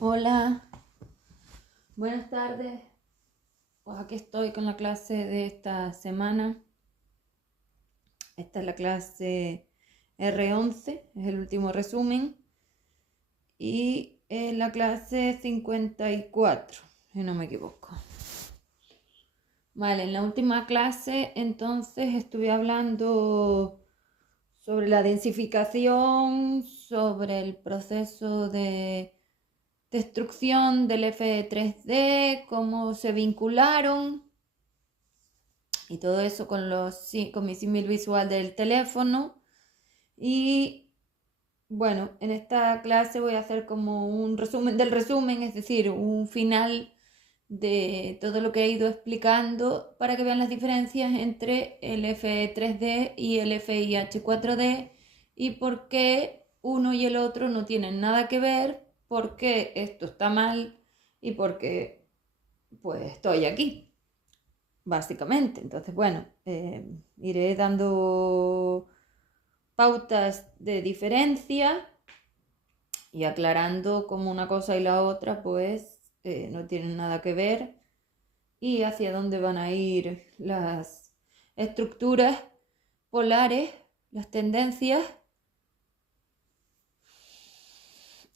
Hola, buenas tardes. Pues aquí estoy con la clase de esta semana. Esta es la clase R11, es el último resumen. Y es la clase 54, si no me equivoco. Vale, en la última clase entonces estuve hablando sobre la densificación, sobre el proceso de destrucción del F3D, cómo se vincularon y todo eso con mi símil visual del teléfono. Y bueno, en esta clase voy a hacer como un resumen del resumen, es decir, un final de todo lo que he ido explicando para que vean las diferencias entre el F3D y el FIH4D y por qué uno y el otro no tienen nada que ver, por qué esto está mal y por qué pues estoy aquí, básicamente. Entonces, bueno, iré dando pautas de diferencia y aclarando cómo una cosa y la otra pues no tienen nada que ver y hacia dónde van a ir las estructuras polares, las tendencias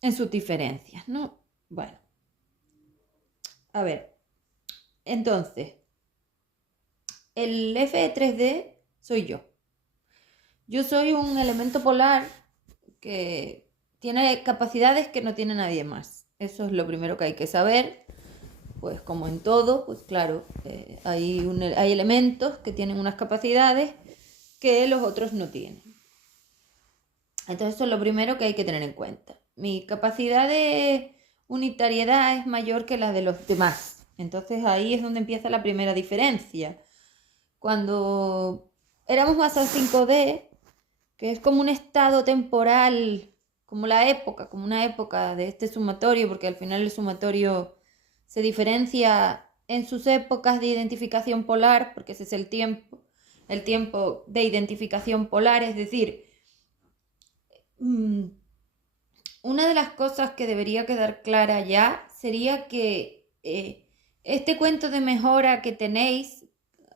en sus diferencias, ¿no? Bueno, a ver, entonces, el F3D soy yo. Yo soy un elemento polar que tiene capacidades que no tiene nadie más. Eso es lo primero que hay que saber. Pues como en todo, pues claro, hay elementos que tienen unas capacidades que los otros no tienen. Entonces eso es lo primero que hay que tener en cuenta. Mi capacidad de unitariedad es mayor que la de los demás. Entonces ahí es donde empieza la primera diferencia. Cuando éramos masa 5D, que es como un estado temporal, como una época de este sumatorio, porque al final el sumatorio se diferencia en sus épocas de identificación polar, porque ese es el tiempo de identificación polar, es decir, una de las cosas que debería quedar clara ya sería que este cuento de mejora que tenéis,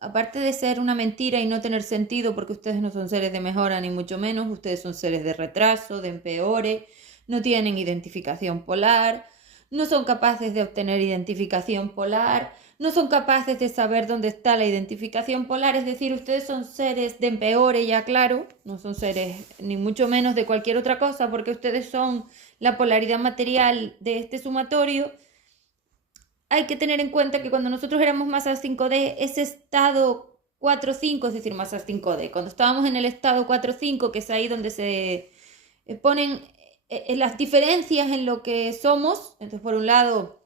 aparte de ser una mentira y no tener sentido, porque ustedes no son seres de mejora ni mucho menos, ustedes son seres de retraso, de empeore, no tienen identificación polar, no son capaces de obtener identificación polar, no son capaces de saber dónde está la identificación polar, es decir, ustedes son seres de empeore, ya claro, no son seres ni mucho menos de cualquier otra cosa, porque ustedes son la polaridad material de este sumatorio. Hay que tener en cuenta que cuando nosotros éramos masas 5D, ese estado 4-5, es decir, masas 5D, cuando estábamos en el estado 4-5, que es ahí donde se ponen las diferencias en lo que somos, entonces por un lado,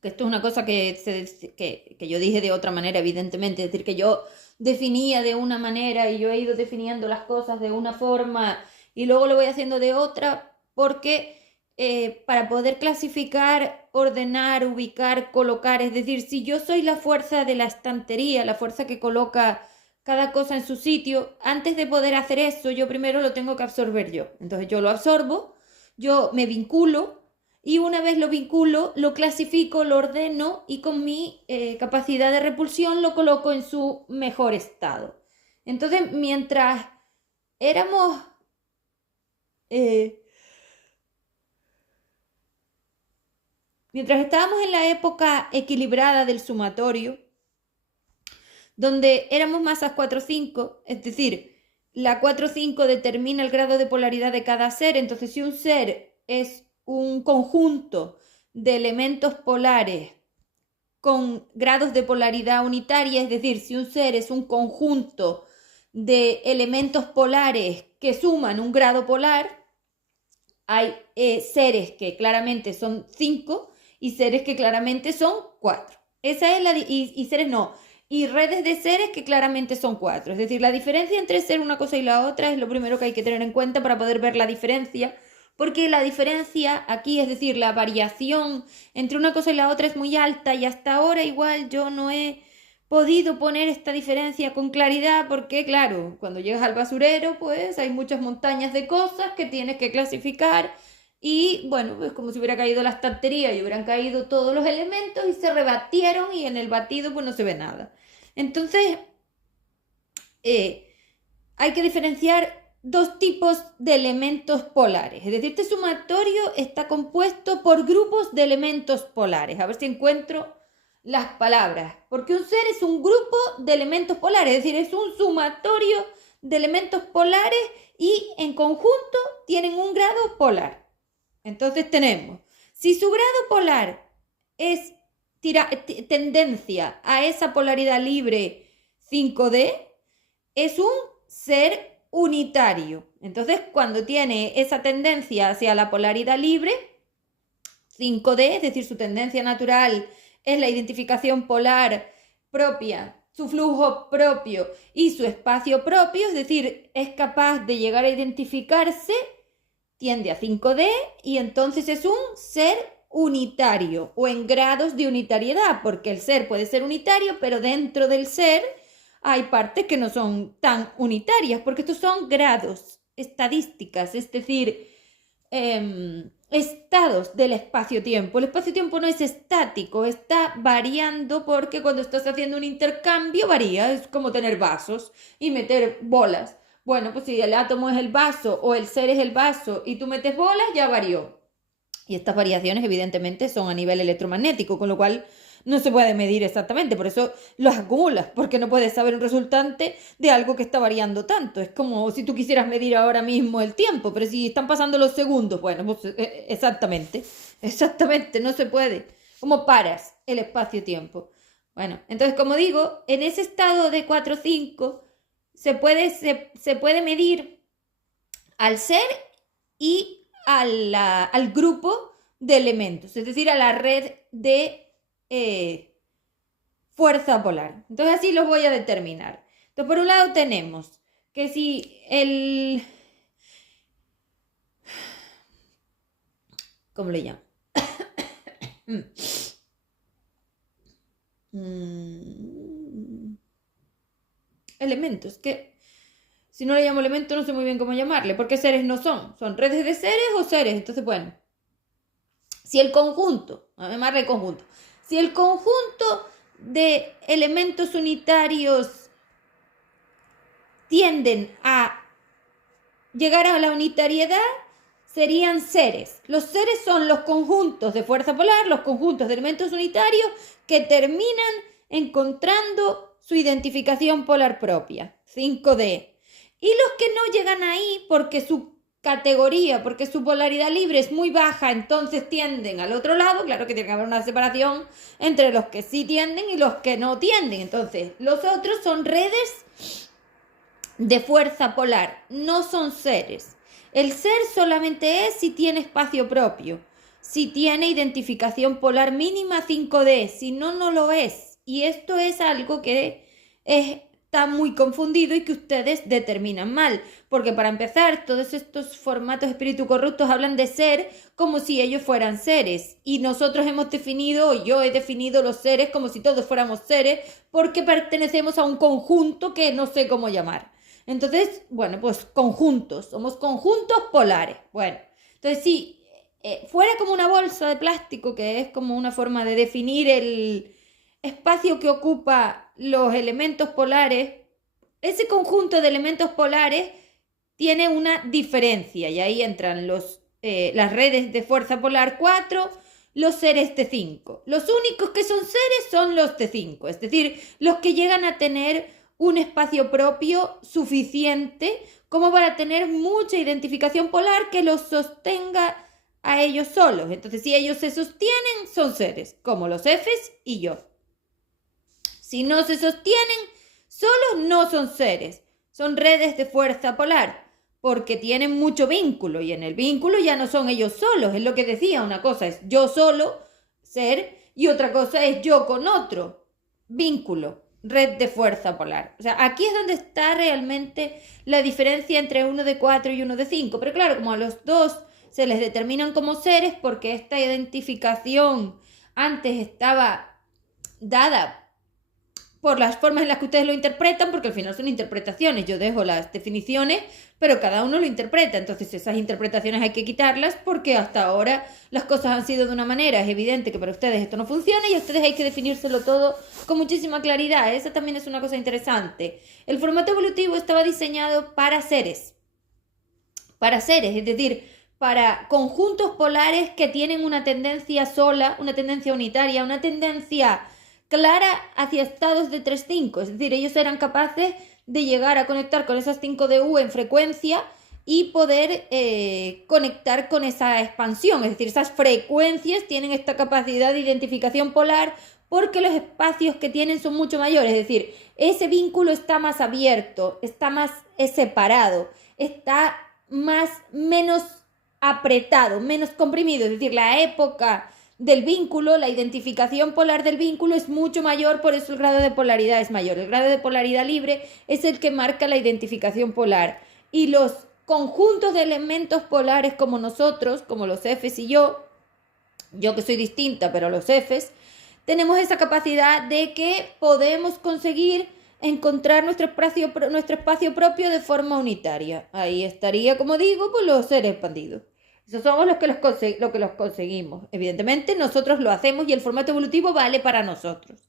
que esto es una cosa que yo dije de otra manera, evidentemente, es decir, que yo definía de una manera y yo he ido definiendo las cosas de una forma y luego lo voy haciendo de otra, porque para poder clasificar, ordenar, ubicar, colocar, es decir, si yo soy la fuerza de la estantería, la fuerza que coloca cada cosa en su sitio, antes de poder hacer eso, yo primero lo tengo que absorber yo. Entonces yo lo absorbo, yo me vinculo y una vez lo vinculo, lo clasifico, lo ordeno y con mi capacidad de repulsión lo coloco en su mejor estado. Entonces, éramos eh, mientras estábamos en la época equilibrada del sumatorio, donde éramos masas 4-5, es decir, la 4-5 determina el grado de polaridad de cada ser, entonces si un ser es un conjunto de elementos polares con grados de polaridad unitaria, es decir, si un ser es un conjunto de elementos polares que suman un grado polar, hay seres que claramente son 5 y seres que claramente son 4. Esa es y seres no. Y redes de seres que claramente son 4. Es decir, la diferencia entre ser una cosa y la otra es lo primero que hay que tener en cuenta para poder ver la diferencia. Porque la diferencia aquí, es decir, la variación entre una cosa y la otra es muy alta y hasta ahora igual yo no he podido poner esta diferencia con claridad porque, claro, cuando llegas al basurero, pues hay muchas montañas de cosas que tienes que clasificar Y bueno, es como si hubiera caído la estantería y hubieran caído todos los elementos y se rebatieron y en el batido pues no se ve nada. Entonces, hay que diferenciar dos tipos de elementos polares. Es decir, este sumatorio está compuesto por grupos de elementos polares. A ver si encuentro las palabras. Porque un ser es un grupo de elementos polares, es decir, es un sumatorio de elementos polares y en conjunto tienen un grado polar. Entonces tenemos, si su grado polar es tendencia a esa polaridad libre 5D, es un ser unitario. Entonces, cuando tiene esa tendencia hacia la polaridad libre, 5D, es decir, su tendencia natural es la identificación polar propia, su flujo propio y su espacio propio, es decir, es capaz de llegar a identificarse, tiende a 5D y entonces es un ser unitario o en grados de unitariedad, porque el ser puede ser unitario, pero dentro del ser hay partes que no son tan unitarias, porque estos son grados, estadísticas, es decir, estados del espacio-tiempo. El espacio-tiempo no es estático, está variando porque cuando estás haciendo un intercambio varía, es como tener vasos y meter bolas. Bueno, pues si el átomo es el vaso o el ser es el vaso y tú metes bolas, ya varió. Y estas variaciones evidentemente son a nivel electromagnético, con lo cual no se puede medir exactamente, por eso los acumulas, porque no puedes saber un resultante de algo que está variando tanto. Es como si tú quisieras medir ahora mismo el tiempo, pero si están pasando los segundos, bueno, pues exactamente, no se puede. ¿Cómo paras el espacio-tiempo? Bueno, entonces como digo, en ese estado de 4-5 se puede medir al ser y al grupo de elementos, es decir, a la red de fuerza polar. Entonces así los voy a determinar. Entonces por un lado tenemos que si el... ¿Cómo le llamo? Elementos, que si no le llamo elemento no sé muy bien cómo llamarle, porque seres no son redes de seres o seres. Entonces bueno, si el conjunto, vamos a llamarle conjunto, si el conjunto de elementos unitarios tienden a llegar a la unitariedad, serían seres. Los seres son los conjuntos de fuerza polar, los conjuntos de elementos unitarios que terminan encontrando su identificación polar propia, 5D. Y los que no llegan ahí porque su categoría, porque su polaridad libre es muy baja, entonces tienden al otro lado. Claro que tiene que haber una separación entre los que sí tienden y los que no tienden. Entonces, los otros son redes de fuerza polar, no son seres. El ser solamente es si tiene espacio propio, si tiene identificación polar mínima 5D, si no, no lo es. Y esto es algo que está muy confundido y que ustedes determinan mal, porque para empezar, todos estos formatos espíritu corruptos hablan de ser como si ellos fueran seres, y nosotros hemos definido, o yo he definido los seres como si todos fuéramos seres, porque pertenecemos a un conjunto que no sé cómo llamar. Entonces, bueno, pues conjuntos, somos conjuntos polares. Bueno, entonces si fuera como una bolsa de plástico, que es como una forma de definir el espacio que ocupa los elementos polares, ese conjunto de elementos polares tiene una diferencia y ahí entran las redes de fuerza polar 4, los seres T5. Los únicos que son seres son los T5, es decir, los que llegan a tener un espacio propio suficiente como para tener mucha identificación polar que los sostenga a ellos solos. Entonces, si ellos se sostienen, son seres, como los Fs y yo. Si no se sostienen, solos no son seres, son redes de fuerza polar, porque tienen mucho vínculo, y en el vínculo ya no son ellos solos, es lo que decía, una cosa es yo solo, ser, y otra cosa es yo con otro, vínculo. Red de fuerza polar. O sea, aquí es donde está realmente la diferencia entre uno de 4 y uno de 5. Pero claro, como a los dos se les determinan como seres porque esta identificación antes estaba dada por las formas en las que ustedes lo interpretan, porque al final son interpretaciones. Yo dejo las definiciones, pero cada uno lo interpreta. Entonces esas interpretaciones hay que quitarlas porque hasta ahora las cosas han sido de una manera. Es evidente que para ustedes esto no funciona y a ustedes hay que definírselo todo con muchísima claridad. Esa también es una cosa interesante. El formato evolutivo estaba diseñado para seres. Para seres, es decir, para conjuntos polares que tienen una tendencia sola, una tendencia unitaria, una tendencia clara hacia estados de 3,5. Es decir, ellos eran capaces de llegar a conectar con esas 5 de U en frecuencia y poder conectar con esa expansión. Es decir, esas frecuencias tienen esta capacidad de identificación polar porque los espacios que tienen son mucho mayores. Es decir, ese vínculo está más abierto, está más separado, está menos apretado, menos comprimido. Es decir, la época del vínculo, la identificación polar del vínculo es mucho mayor, por eso el grado de polaridad es mayor. El grado de polaridad libre es el que marca la identificación polar. Y los conjuntos de elementos polares como nosotros, como los Fs y yo que soy distinta, pero los Fs, tenemos esa capacidad de que podemos conseguir encontrar nuestro espacio propio de forma unitaria. Ahí estaría, como digo, pues los seres expandidos. Esos somos los que los conseguimos. Evidentemente nosotros lo hacemos y el formato evolutivo vale para nosotros.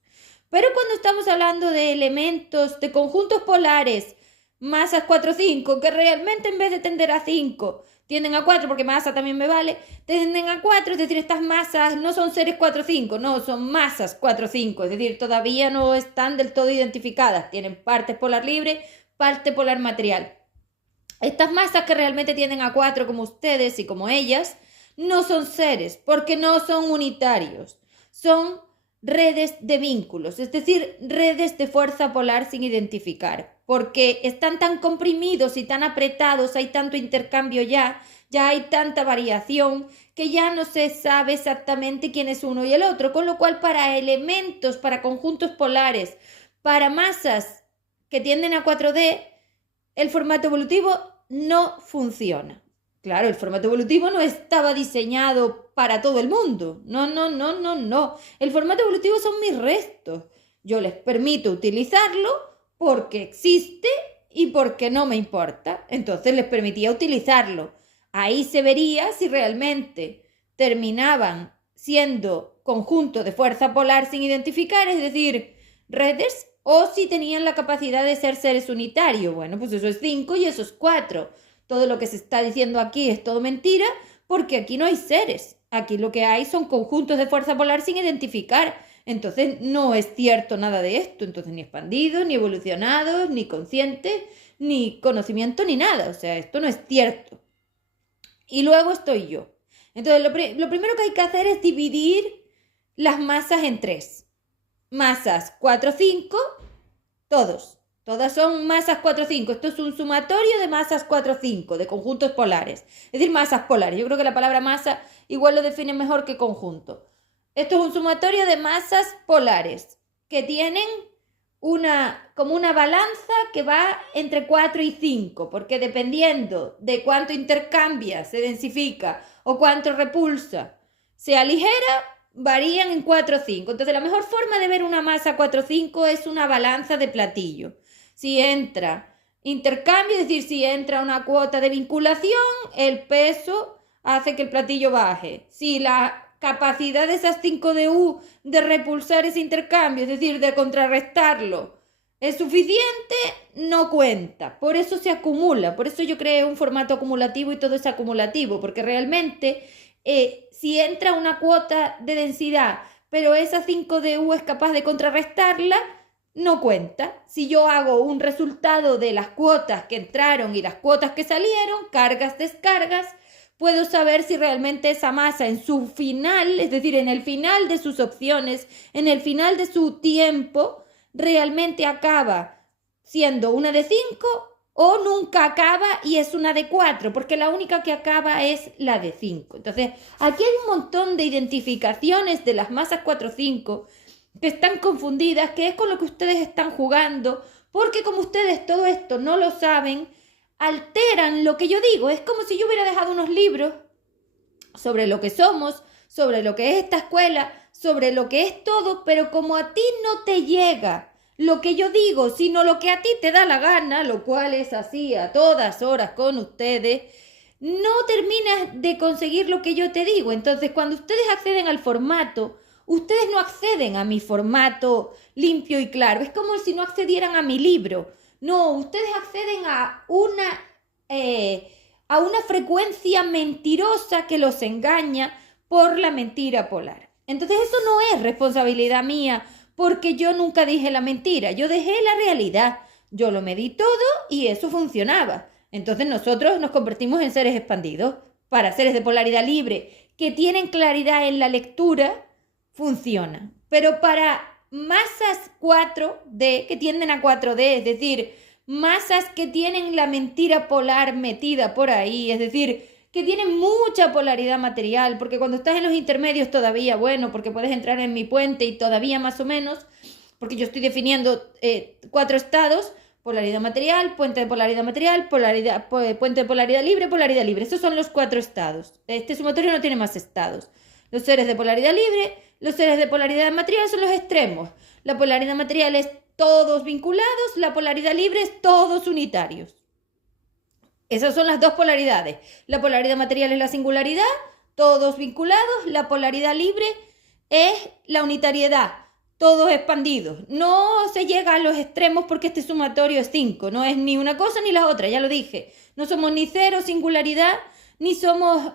Pero cuando estamos hablando de elementos, de conjuntos polares, masas 4, 5, que realmente en vez de tender a 5, tienden a 4, porque masa también me vale, tienden a 4, es decir, estas masas no son seres 4, 5, no, son masas 4, 5, es decir, todavía no están del todo identificadas, tienen parte polar libre, parte polar material. Estas masas que realmente tienden a 4 como ustedes y como ellas, no son seres, porque no son unitarios, son redes de vínculos, es decir, redes de fuerza polar sin identificar, porque están tan comprimidos y tan apretados, hay tanto intercambio ya hay tanta variación que ya no se sabe exactamente quién es uno y el otro, con lo cual para elementos, para conjuntos polares, para masas que tienden a 4D, el formato evolutivo no funciona. Claro, el formato evolutivo no estaba diseñado para todo el mundo. No. El formato evolutivo son mis restos. Yo les permito utilizarlo porque existe y porque no me importa. Entonces les permitía utilizarlo. Ahí se vería si realmente terminaban siendo conjunto de fuerza polar sin identificar, es decir, redes, o si tenían la capacidad de ser seres unitarios. Bueno, pues eso es 5 y eso es 4. Todo lo que se está diciendo aquí es todo mentira, porque aquí no hay seres. Aquí lo que hay son conjuntos de fuerza polar sin identificar. Entonces no es cierto nada de esto. Entonces ni expandidos, ni evolucionados, ni conscientes, ni conocimiento, ni nada. O sea, esto no es cierto. Y luego estoy yo. Entonces lo primero que hay que hacer es dividir las masas en 3. Masas 4, 5, todas son masas 4, 5. Esto es un sumatorio de masas 4, 5, de conjuntos polares. Es decir, masas polares. Yo creo que la palabra masa igual lo define mejor que conjunto. Esto es un sumatorio de masas polares que tienen como una balanza que va entre 4 y 5, porque dependiendo de cuánto intercambia, se densifica o cuánto repulsa, se aligera, varían en 4 o 5. Entonces la mejor forma de ver una masa 4 o 5 es una balanza de platillo. Si entra intercambio, es decir, si entra una cuota de vinculación, el peso hace que el platillo baje. Si la capacidad de esas 5 de U de repulsar ese intercambio, es decir, de contrarrestarlo, es suficiente, no cuenta. Por eso se acumula. Por eso yo creé un formato acumulativo y todo es acumulativo, porque realmente si entra una cuota de densidad, pero esa 5 de U es capaz de contrarrestarla, no cuenta. Si yo hago un resultado de las cuotas que entraron y las cuotas que salieron, cargas, descargas, puedo saber si realmente esa masa en su final, es decir, en el final de sus opciones, en el final de su tiempo, realmente acaba siendo una de 5 o nunca acaba y es una de 4, porque la única que acaba es la de 5. Entonces, aquí hay un montón de identificaciones de las masas 4-5 que están confundidas, que es con lo que ustedes están jugando, porque como ustedes todo esto no lo saben, alteran lo que yo digo. Es como si yo hubiera dejado unos libros sobre lo que somos, sobre lo que es esta escuela, sobre lo que es todo, pero como a ti no te llega lo que yo digo, sino lo que a ti te da la gana, lo cual es así a todas horas con ustedes, no terminas de conseguir lo que yo te digo. Entonces, cuando ustedes acceden al formato, ustedes no acceden a mi formato limpio y claro. Es como si no accedieran a mi libro. No, ustedes acceden a una frecuencia mentirosa que los engaña por la mentira polar. Entonces, eso no es responsabilidad mía, porque yo nunca dije la mentira. Yo dejé la realidad. Yo lo medí todo y eso funcionaba. Entonces nosotros nos convertimos en seres expandidos. Para seres de polaridad libre que tienen claridad en la lectura, funciona. Pero para masas 4D, que tienden a 4D, es decir, masas que tienen la mentira polar metida por ahí, es decir, que tienen mucha polaridad material, porque cuando estás en los intermedios todavía, bueno, porque puedes entrar en mi puente y todavía más o menos, porque yo estoy definiendo 4 estados: polaridad material, puente de polaridad material, puente de polaridad libre. Estos son los 4 estados. Este sumatorio no tiene más estados. Los seres de polaridad libre, los seres de polaridad material son los extremos. La polaridad material es todos vinculados, la polaridad libre es todos unitarios. Esas son las dos polaridades. La polaridad material es la singularidad, todos vinculados. La polaridad libre es la unitariedad, todos expandidos. No se llega a los extremos porque este sumatorio es 5. No es ni una cosa ni la otra, ya lo dije. No somos ni cero, singularidad, ni somos...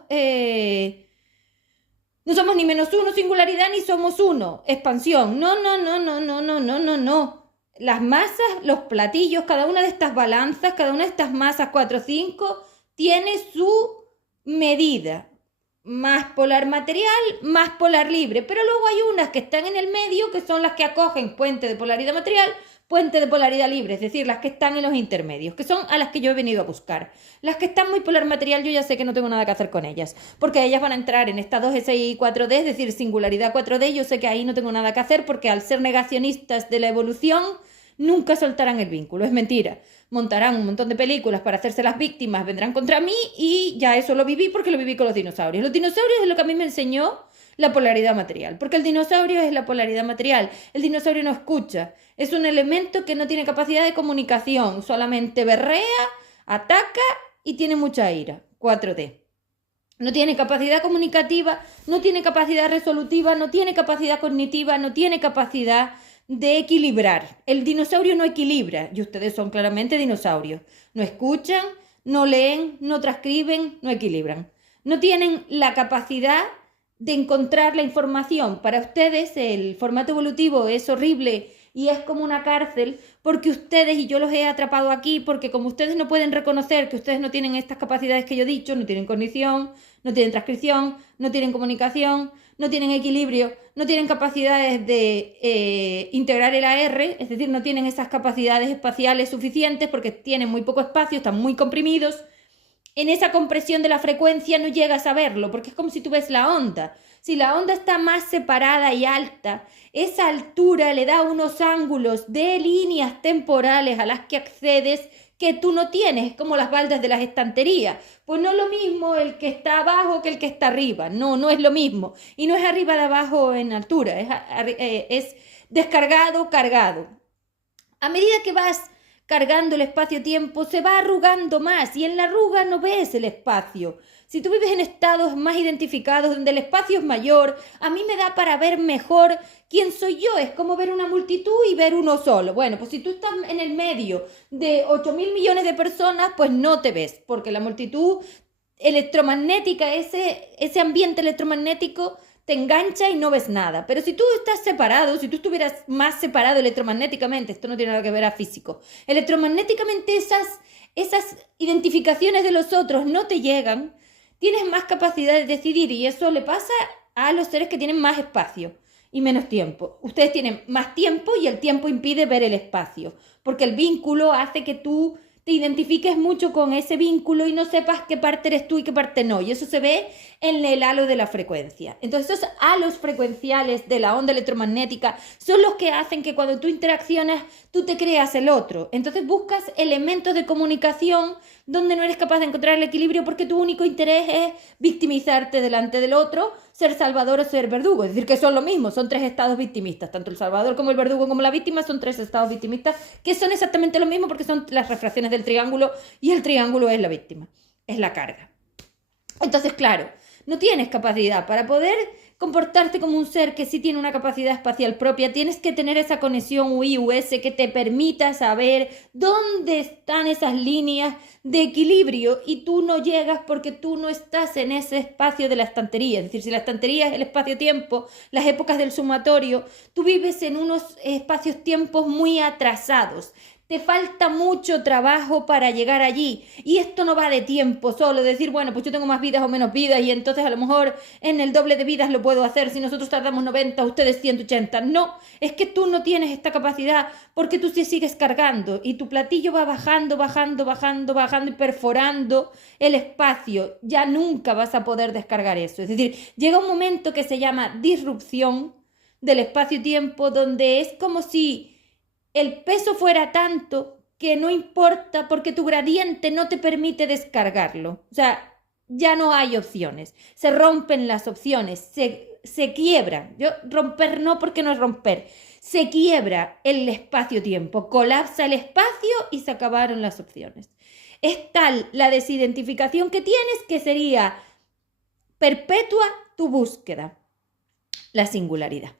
no somos ni -1, singularidad, ni somos 1, expansión. No. Las masas, los platillos, cada una de estas balanzas, cada una de estas masas 4 o 5 tiene su medida. Más polar material, más polar libre. Pero luego hay unas que están en el medio, que son las que acogen puente de polaridad material, puente de polaridad libre, es decir, las que están en los intermedios, que son a las que yo he venido a buscar. Las que están muy polar material, yo ya sé que no tengo nada que hacer con ellas, porque ellas van a entrar en esta 2S y 4D, es decir, singularidad 4D. Yo sé que ahí no tengo nada que hacer, porque al ser negacionistas de la evolución, nunca soltarán el vínculo. Es mentira. Montarán un montón de películas para hacerse las víctimas, vendrán contra mí, y ya eso lo viví porque lo viví con los dinosaurios. Los dinosaurios es lo que a mí me enseñó la polaridad material, porque el dinosaurio es la polaridad material. El dinosaurio no escucha, es un elemento que no tiene capacidad de comunicación, solamente berrea, ataca y tiene mucha ira. 4D. No tiene capacidad comunicativa, no tiene capacidad resolutiva, no tiene capacidad cognitiva, no tiene capacidad de equilibrar. El dinosaurio no equilibra, y ustedes son claramente dinosaurios. No escuchan, no leen, no transcriben, no equilibran. No tienen la capacidad de encontrar la información. Para ustedes el formato evolutivo es horrible y es como una cárcel, porque ustedes, y yo los he atrapado aquí, porque como ustedes no pueden reconocer que ustedes no tienen estas capacidades que yo he dicho, no tienen cognición, no tienen transcripción, no tienen comunicación, no tienen equilibrio, no tienen capacidades de integrar el AR, es decir, no tienen esas capacidades espaciales suficientes porque tienen muy poco espacio, están muy comprimidos. En esa compresión de la frecuencia no llegas a verlo, porque es como si tú ves la onda. Si la onda está más separada y alta, esa altura le da unos ángulos de líneas temporales a las que accedes que tú no tienes, como las baldas de las estanterías. Pues no es lo mismo el que está abajo que el que está arriba. No es lo mismo. Y no es arriba de abajo en altura, es descargado, cargado. A medida que vas cargando el espacio-tiempo, se va arrugando más, y en la arruga no ves el espacio. Si tú vives en estados más identificados, donde el espacio es mayor, a mí me da para ver mejor quién soy yo. Es como ver una multitud y ver uno solo. Bueno, pues si tú estás en el medio de 8.000 millones de personas, pues no te ves, porque la multitud electromagnética, ese ambiente electromagnético, te engancha y no ves nada. Pero si tú estás separado, si tú estuvieras más separado electromagnéticamente, esto no tiene nada que ver a físico, electromagnéticamente esas identificaciones de los otros no te llegan, tienes más capacidad de decidir, y eso le pasa a los seres que tienen más espacio y menos tiempo. Ustedes tienen más tiempo y el tiempo impide ver el espacio, porque el vínculo hace que tú te identifiques mucho con ese vínculo y no sepas qué parte eres tú y qué parte no. Y eso se ve en el halo de la frecuencia. Entonces, esos halos frecuenciales de la onda electromagnética son los que hacen que cuando tú interaccionas, tú te creas el otro. Entonces buscas elementos de comunicación donde no eres capaz de encontrar el equilibrio porque tu único interés es victimizarte delante del otro, ser salvador o ser verdugo. Es decir, que son lo mismo, son tres estados victimistas. Tanto el salvador como el verdugo como la víctima son tres estados victimistas que son exactamente lo mismo porque son las refracciones del triángulo y el triángulo es la víctima, es la carga. Entonces, claro, no tienes capacidad para poder comportarte como un ser que sí tiene una capacidad espacial propia. Tienes que tener esa conexión UI-US que te permita saber dónde están esas líneas de equilibrio y tú no llegas porque tú no estás en ese espacio de la estantería. Es decir, si la estantería es el espacio-tiempo, las épocas del sumatorio, tú vives en unos espacios-tiempos muy atrasados. Te falta mucho trabajo para llegar allí. Y esto no va de tiempo solo, decir, bueno, pues yo tengo más vidas o menos vidas y entonces a lo mejor en el doble de vidas lo puedo hacer. Si nosotros tardamos 90, ustedes 180. No, es que tú no tienes esta capacidad porque tú te sigues cargando y tu platillo va bajando, bajando, bajando, bajando y perforando el espacio. Ya nunca vas a poder descargar eso. Es decir, llega un momento que se llama disrupción del espacio-tiempo donde es como si el peso fuera tanto que no importa porque tu gradiente no te permite descargarlo. O sea, ya no hay opciones. Se rompen las opciones, se quiebran. Yo romper no porque no es romper. Se quiebra el espacio-tiempo, colapsa el espacio y se acabaron las opciones. Es tal la desidentificación que tienes que sería perpetua tu búsqueda, la singularidad.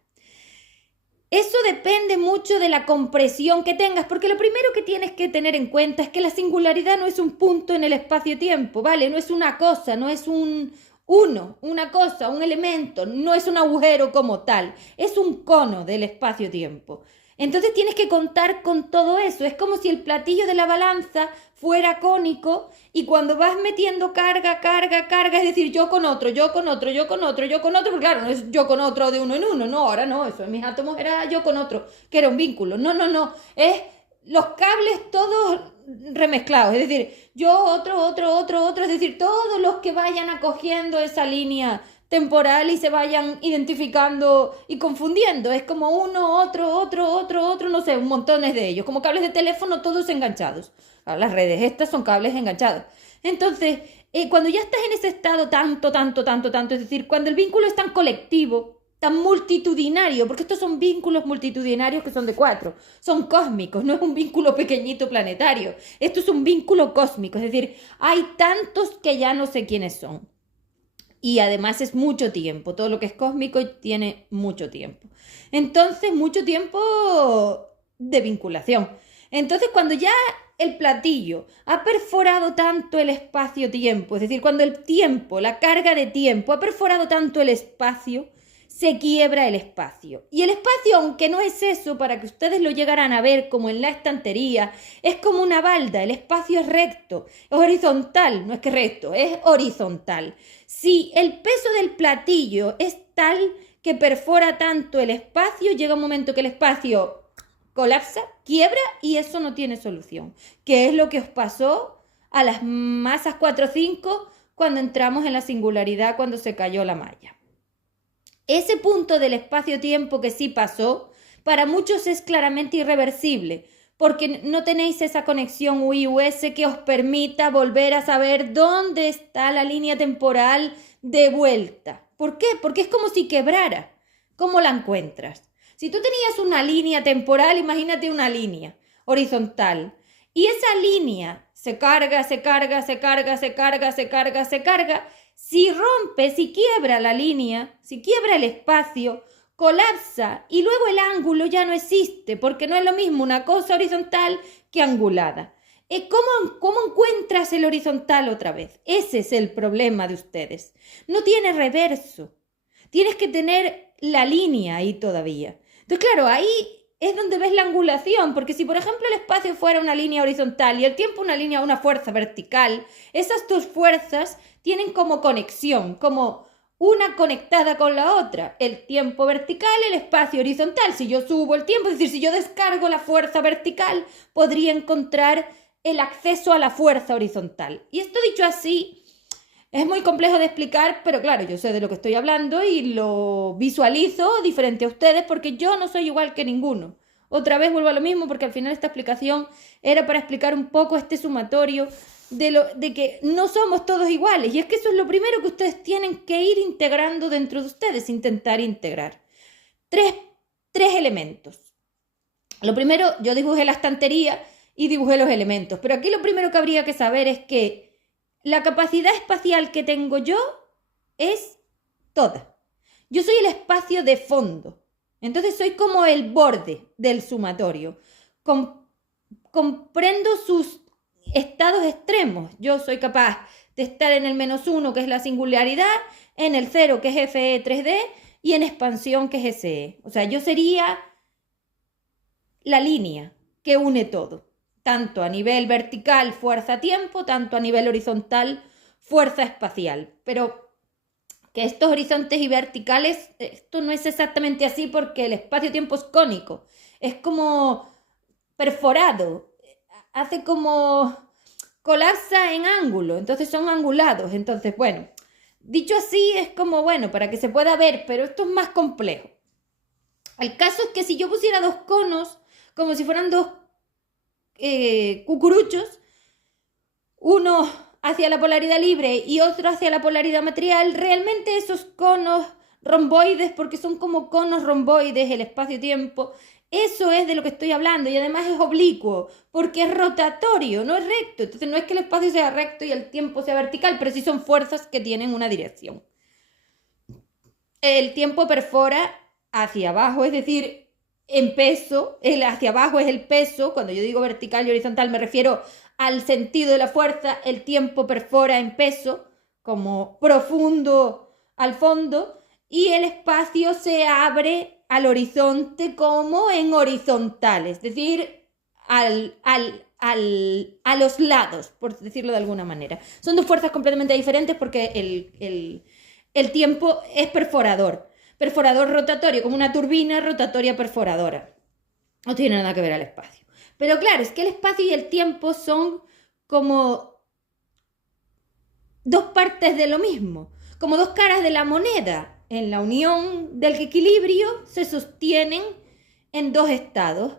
Eso depende mucho de la compresión que tengas, porque lo primero que tienes que tener en cuenta es que la singularidad no es un punto en el espacio-tiempo, ¿vale? No es una cosa, no es una cosa, un elemento, no es un agujero como tal, es un cono del espacio-tiempo. Entonces tienes que contar con todo eso. Es como si el platillo de la balanza fuera cónico y cuando vas metiendo carga, carga, carga, es decir, yo con otro, yo con otro, yo con otro, yo con otro, porque claro, no es yo con otro de uno en uno, no, ahora no, eso en mis átomos era yo con otro, que era un vínculo. No, no, no, es los cables todos remezclados, es decir, yo otro, otro, otro, otro, es decir, todos los que vayan acogiendo esa línea temporal y se vayan identificando y confundiendo. Es como uno, otro, otro, otro, otro, no sé, un montones de ellos, como cables de teléfono todos enganchados. Las redes estas son cables enganchados. Entonces, cuando ya estás en ese estado tanto, tanto, tanto, tanto, es decir, cuando el vínculo es tan colectivo, tan multitudinario, porque estos son vínculos multitudinarios que son de 4, son cósmicos, no es un vínculo pequeñito planetario, esto es un vínculo cósmico, es decir, hay tantos que ya no sé quiénes son. Y además es mucho tiempo, todo lo que es cósmico tiene mucho tiempo. Entonces, mucho tiempo de vinculación. Entonces, cuando ya el platillo ha perforado tanto el espacio-tiempo, es decir, cuando el tiempo, la carga de tiempo ha perforado tanto el espacio, se quiebra el espacio. Y el espacio, aunque no es eso, para que ustedes lo llegaran a ver como en la estantería, es como una balda, el espacio es recto, es horizontal, no es que recto, es horizontal. Si el peso del platillo es tal que perfora tanto el espacio, llega un momento que el espacio colapsa, quiebra y eso no tiene solución. ¿Qué es lo que os pasó a las masas 4-5 cuando entramos en la singularidad, cuando se cayó la malla? Ese punto del espacio-tiempo que sí pasó, para muchos es claramente irreversible, porque no tenéis esa conexión UI-US que os permita volver a saber dónde está la línea temporal de vuelta. ¿Por qué? Porque es como si quebrara. ¿Cómo la encuentras? Si tú tenías una línea temporal, imagínate una línea horizontal, y esa línea se carga, se carga, se carga, se carga, se carga, se carga. Si rompe, si quiebra la línea, si quiebra el espacio, colapsa y luego el ángulo ya no existe, porque no es lo mismo una cosa horizontal que angulada. ¿Cómo encuentras el horizontal otra vez? Ese es el problema de ustedes. No tiene reverso. Tienes que tener la línea ahí todavía. Entonces, claro, ahí es donde ves la angulación, porque si por ejemplo el espacio fuera una línea horizontal y el tiempo una fuerza vertical, esas dos fuerzas tienen como conexión, como una conectada con la otra, el tiempo vertical, el espacio horizontal. Si yo subo el tiempo, es decir, si yo descargo la fuerza vertical, podría encontrar el acceso a la fuerza horizontal. Y esto dicho así, es muy complejo de explicar, pero claro, yo sé de lo que estoy hablando y lo visualizo diferente a ustedes porque yo no soy igual que ninguno. Otra vez vuelvo a lo mismo porque al final esta explicación era para explicar un poco este sumatorio de que no somos todos iguales. Y es que eso es lo primero que ustedes tienen que ir integrando dentro de ustedes, intentar integrar. Tres elementos. Lo primero, yo dibujé la estantería y dibujé los elementos, pero aquí lo primero que habría que saber es que la capacidad espacial que tengo yo es toda. Yo soy el espacio de fondo. Entonces soy como el borde del sumatorio. Comprendo sus estados extremos. Yo soy capaz de estar en el -1, que es la singularidad, en el 0, que es FE 3D, y en expansión, que es SE. O sea, yo sería la línea que une todo. Tanto a nivel vertical, fuerza-tiempo, tanto a nivel horizontal, fuerza espacial. Pero que estos horizontes y verticales, esto no es exactamente así porque el espacio-tiempo es cónico, es como perforado, hace como colapsa en ángulo, entonces son angulados. Entonces, bueno, dicho así es como, bueno, para que se pueda ver, pero esto es más complejo. El caso es que si yo pusiera dos conos, como si fueran dos cucuruchos, uno hacia la polaridad libre y otro hacia la polaridad material, realmente esos conos romboides, porque son como conos romboides el espacio-tiempo, eso es de lo que estoy hablando, y además es oblicuo, porque es rotatorio, no es recto. Entonces no es que el espacio sea recto y el tiempo sea vertical, pero sí son fuerzas que tienen una dirección. El tiempo perfora hacia abajo, es decir, en peso, el hacia abajo es el peso. Cuando yo digo vertical y horizontal me refiero al sentido de la fuerza. El tiempo perfora en peso, como profundo al fondo, y el espacio se abre al horizonte como en horizontal, es decir, a los lados, por decirlo de alguna manera. Son dos fuerzas completamente diferentes porque el tiempo es perforador rotatorio, como una turbina rotatoria perforadora. No tiene nada que ver al espacio. Pero claro, es que el espacio y el tiempo son como dos partes de lo mismo, como dos caras de la moneda. En la unión del equilibrio se sostienen en dos estados,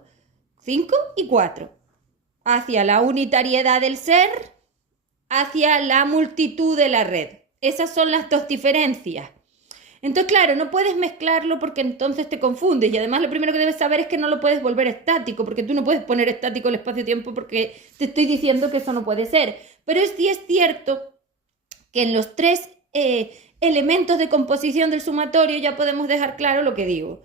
5 y 4, hacia la unitariedad del ser, hacia la multitud de la red. Esas son las dos diferencias. Entonces, claro, no puedes mezclarlo porque entonces te confundes. Y además lo primero que debes saber es que no lo puedes volver estático, porque tú no puedes poner estático el espacio-tiempo porque te estoy diciendo que eso no puede ser. Pero sí es cierto que en los tres elementos de composición del sumatorio ya podemos dejar claro lo que digo.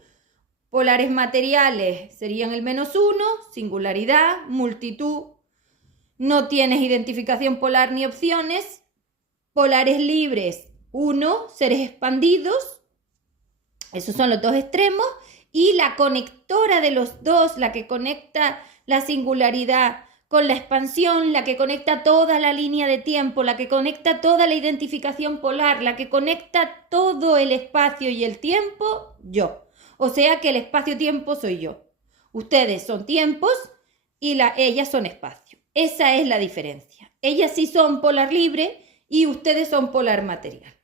Polares materiales serían el -1, singularidad, multitud, no tienes identificación polar ni opciones. Polares libres, 1, seres expandidos, esos son los dos extremos, y la conectora de los dos, la que conecta la singularidad con la expansión, la que conecta toda la línea de tiempo, la que conecta toda la identificación polar, la que conecta todo el espacio y el tiempo, yo. O sea que el espacio-tiempo soy yo. Ustedes son tiempos y ellas son espacio. Esa es la diferencia. Ellas sí son polar libre y ustedes son polar material.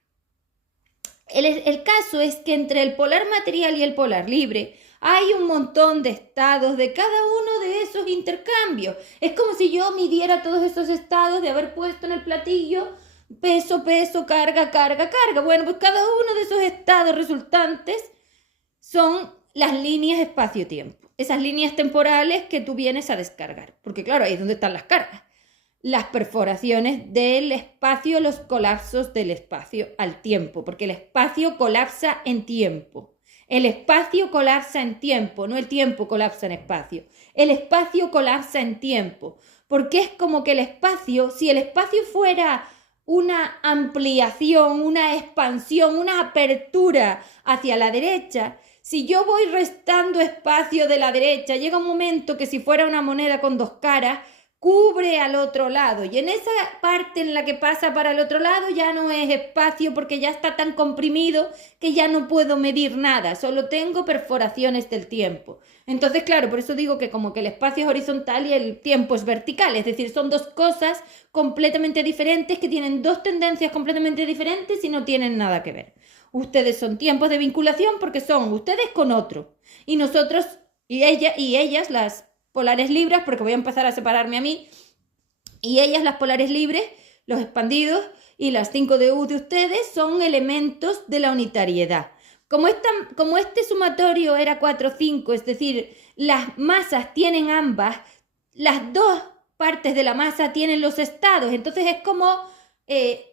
El caso es que entre el polar material y el polar libre hay un montón de estados de cada uno de esos intercambios. Es como si yo midiera todos esos estados de haber puesto en el platillo peso, peso, carga, carga, carga. Bueno, pues cada uno de esos estados resultantes son las líneas espacio-tiempo. Esas líneas temporales que tú vienes a descargar. Porque claro, ahí es donde están las cargas. Las perforaciones del espacio, los colapsos del espacio al tiempo. Porque el espacio colapsa en tiempo. El espacio colapsa en tiempo, no el tiempo colapsa en espacio. El espacio colapsa en tiempo, porque es como que el espacio, si el espacio fuera una ampliación, una expansión, una apertura hacia la derecha, si yo voy restando espacio de la derecha, llega un momento que si fuera una moneda con dos caras, cubre al otro lado, y en esa parte en la que pasa para el otro lado ya no es espacio porque ya está tan comprimido que ya no puedo medir nada, solo tengo perforaciones del tiempo. Entonces, claro, por eso digo que como que el espacio es horizontal y el tiempo es vertical, es decir, son dos cosas completamente diferentes que tienen dos tendencias completamente diferentes y no tienen nada que ver. Ustedes son tiempos de vinculación porque son ustedes con otro y nosotros Y ellas, las polares libres, porque voy a empezar a separarme a mí, y ellas, las polares libres, los expandidos y las 5DU de ustedes son elementos de la unitariedad. Como este sumatorio era 4-5, es decir, las masas tienen ambas, las dos partes de la masa tienen los estados, entonces es como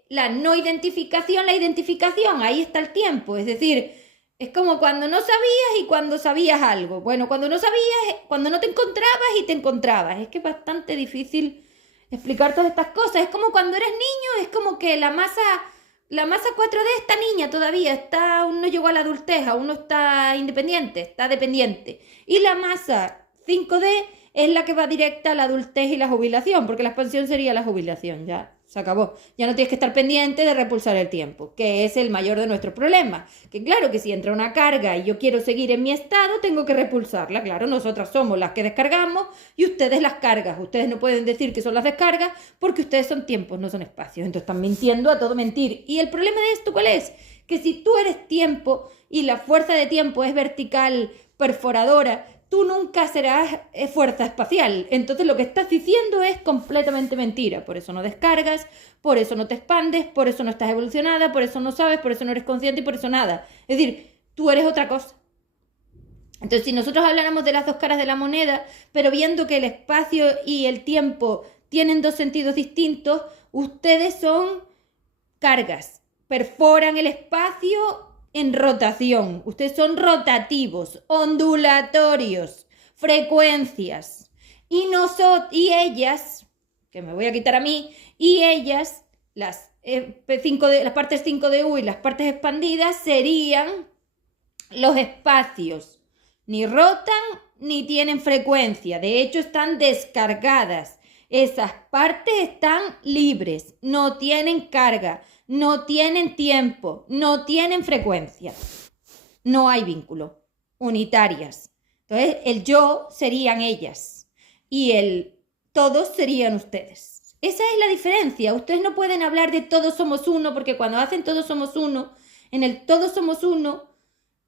la no identificación, la identificación, ahí está el tiempo, es decir, es como cuando no sabías y cuando sabías algo. Bueno, cuando no sabías, cuando no te encontrabas y te encontrabas. Es que es bastante difícil explicar todas estas cosas. Es como cuando eres niño, es como que la masa 4D está niña todavía, aún no llegó a la adultez, aún no está independiente, está dependiente. Y la masa 5D es la que va directa a la adultez y la jubilación, porque la expansión sería la jubilación, ya se acabó. Ya no tienes que estar pendiente de repulsar el tiempo, que es el mayor de nuestros problemas. Que claro que si entra una carga y yo quiero seguir en mi estado, tengo que repulsarla. Claro, nosotras somos las que descargamos y ustedes las cargas. Ustedes no pueden decir que son las descargas porque ustedes son tiempos, no son espacios. Entonces están mintiendo a todo mentir. ¿Y el problema de esto cuál es? Que si tú eres tiempo y la fuerza de tiempo es vertical, perforadora, tú nunca serás fuerza espacial. Entonces lo que estás diciendo es completamente mentira. Por eso no descargas, por eso no te expandes, por eso no estás evolucionada, por eso no sabes, por eso no eres consciente y por eso nada. Es decir, tú eres otra cosa. Entonces, si nosotros habláramos de las dos caras de la moneda, pero viendo que el espacio y el tiempo tienen dos sentidos distintos, ustedes son cargas, perforan el espacio en rotación. Ustedes son rotativos, ondulatorios, frecuencias. Y ellas, que me voy a quitar a mí, y ellas, las partes 5DU y las partes expandidas serían los espacios. Ni rotan ni tienen frecuencia. De hecho, están descargadas. Esas partes están libres, no tienen carga, no tienen tiempo, no tienen frecuencia. No hay vínculo. Unitarias. Entonces, el yo serían ellas y el todos serían ustedes. Esa es la diferencia. Ustedes no pueden hablar de todos somos uno porque cuando hacen todos somos uno, en el todos somos uno,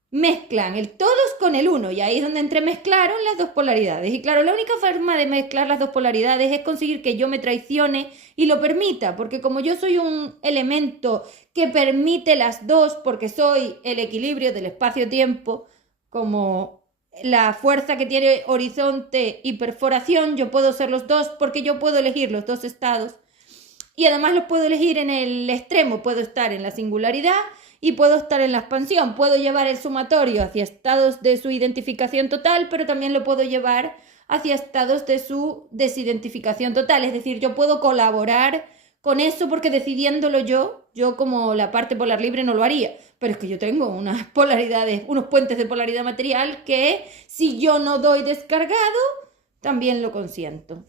mezclan el todos con el uno y ahí es donde entremezclaron las dos polaridades. Y claro, la única forma de mezclar las dos polaridades es conseguir que yo me traicione y lo permita, porque como yo soy un elemento que permite las dos, porque soy el equilibrio del espacio-tiempo, como la fuerza que tiene horizonte y perforación, yo puedo ser los dos porque yo puedo elegir los dos estados y además los puedo elegir en el extremo, puedo estar en la singularidad y puedo estar en la expansión. Puedo llevar el sumatorio hacia estados de su identificación total, pero también lo puedo llevar hacia estados de su desidentificación total. Es decir, yo puedo colaborar con eso porque decidiéndolo yo como la parte polar libre no lo haría. Pero es que yo tengo unas polaridades, unos puentes de polaridad material que si yo no doy descargado, también lo consiento.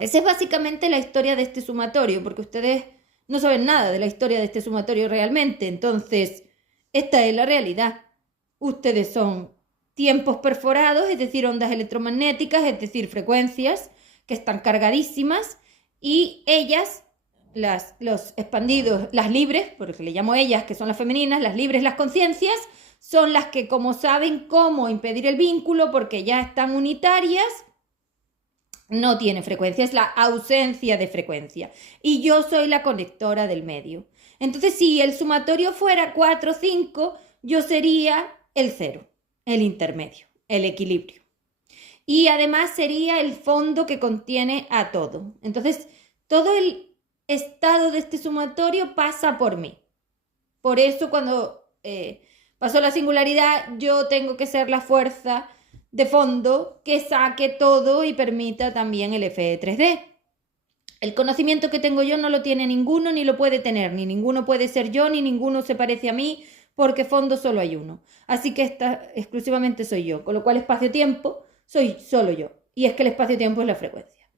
Esa es básicamente la historia de este sumatorio, porque ustedes no saben nada de la historia de este sumatorio realmente. Entonces, esta es la realidad. Ustedes son tiempos perforados, es decir, ondas electromagnéticas, es decir, frecuencias que están cargadísimas, y ellas, los expandidos, las libres, porque le llamo ellas, que son las femeninas, las libres, las conciencias, son las que como saben cómo impedir el vínculo, porque ya están unitarias, no tiene frecuencia, es la ausencia de frecuencia. Y yo soy la conectora del medio. Entonces, si el sumatorio fuera 4, 5, yo sería el cero, el intermedio, el equilibrio. Y además sería el fondo que contiene a todo. Entonces, todo el estado de este sumatorio pasa por mí. Por eso cuando pasó la singularidad, yo tengo que ser la fuerza de fondo que saque todo y permita también el F3D. El conocimiento que tengo yo no lo tiene ninguno ni lo puede tener, ni ninguno puede ser yo, ni ninguno se parece a mí, porque fondo solo hay uno. Así que exclusivamente soy yo, con lo cual espacio-tiempo soy solo yo. Y es que el espacio-tiempo es la frecuencia.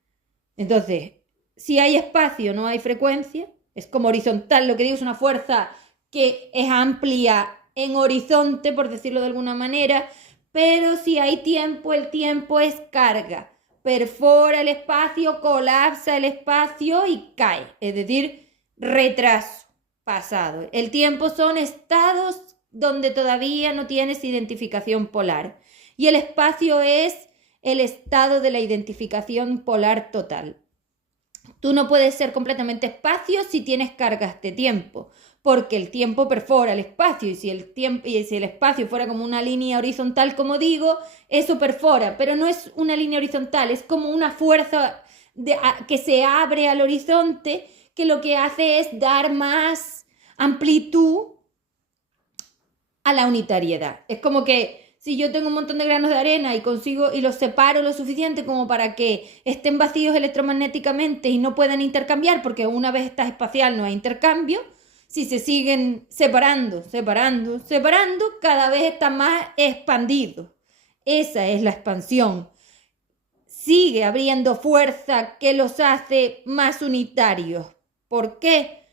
Entonces, si hay espacio, no hay frecuencia, es como horizontal, lo que digo es una fuerza que es amplia en horizonte, por decirlo de alguna manera, pero si hay tiempo, el tiempo es carga. Perfora el espacio, colapsa el espacio y cae. Es decir, retraso, pasado. El tiempo son estados donde todavía no tienes identificación polar. y el espacio es el estado de la identificación polar total. Tú no puedes ser completamente espacio si tienes cargas de tiempo, porque el tiempo perfora el espacio y si el espacio fuera como una línea horizontal, como digo, eso perfora, pero no es una línea horizontal, es como una fuerza que se abre al horizonte que lo que hace es dar más amplitud a la unitariedad. Es como que si yo tengo un montón de granos de arena y consigo y los separo lo suficiente como para que estén vacíos electromagnéticamente y no puedan intercambiar, porque una vez está espacial no hay intercambio, si se siguen separando, cada vez está más expandido. Esa es la expansión. Sigue habiendo fuerza que los hace más unitarios. ¿Por qué?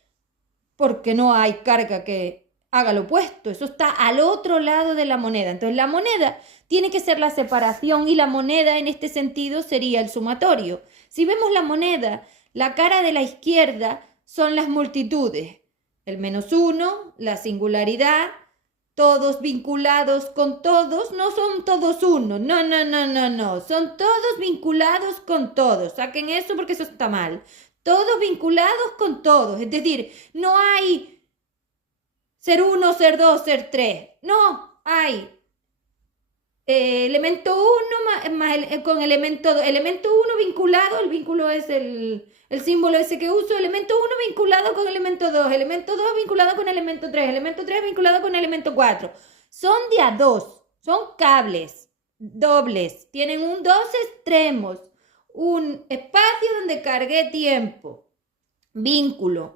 Porque no hay carga que haga lo opuesto. Eso está al otro lado de la moneda. Entonces la moneda tiene que ser la separación y la moneda en este sentido sería el sumatorio. Si vemos la moneda, la cara de la izquierda son las multitudes. El -1, la singularidad, todos vinculados con todos, no son todos uno, no, son todos vinculados con todos. Saquen eso porque eso está mal. Todos vinculados con todos, es decir, no hay ser 1, ser 2, ser 3, no, hay elemento 1 con elemento 2, elemento 1 vinculado, el vínculo es el símbolo ese que uso, elemento 1 vinculado con elemento 2, elemento 2 vinculado con elemento 3, elemento 3 vinculado con elemento 4. Son de a dos, son cables dobles, tienen dos extremos, un espacio donde cargué tiempo, vínculo,